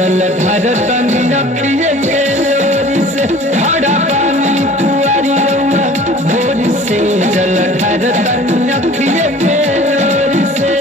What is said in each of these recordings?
जल धर तनी अखिए के लोरी से खड़ा पानी कुआरी रउआ भोर से जल धर तनी अखिए के लोरी से।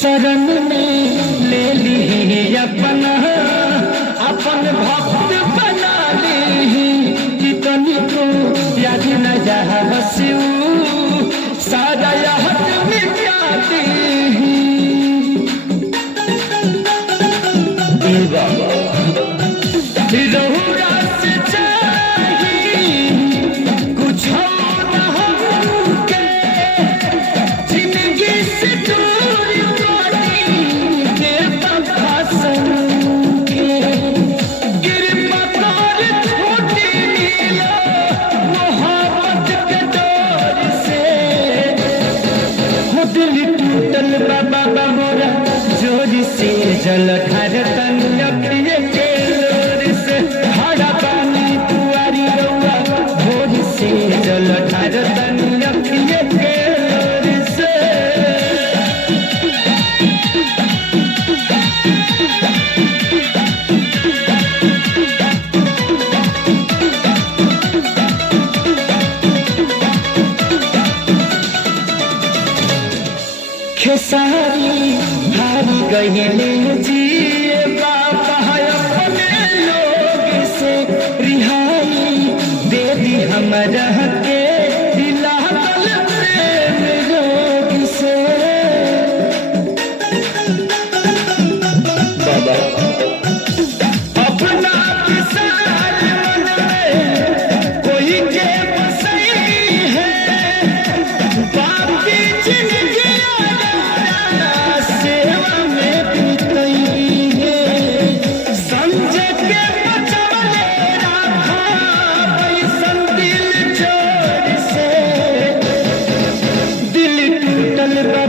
शरण में ले ली अपना अपन भक्त बना ली जितनी को याद न जा बसू सारा याद मिटा दी। रहुरा से चाहिए कुछ न हमके जिंदगी से दूर बाबा मोरा जोरी से जल धर तनी अखिए के लोरी से खड़ा पानी कुआरी रउआ भोर से जल धर तनी अखिए के लोरी से। खेसारी हारी गईले जिए बाबा अपने लोग से रिहाई दे दी हमरा के दिलावल प्रेम रोग से। बाबा अपना विशाल मन में कोई के बसई है बाकी जिंदगी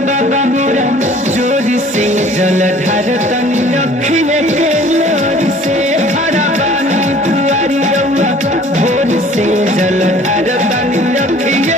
बाबा मोरा जोरी से जल धर तनी अखिए के लोरी से खड़ा पानी कुआरी रउआ भोर से जल धर तनी अखिए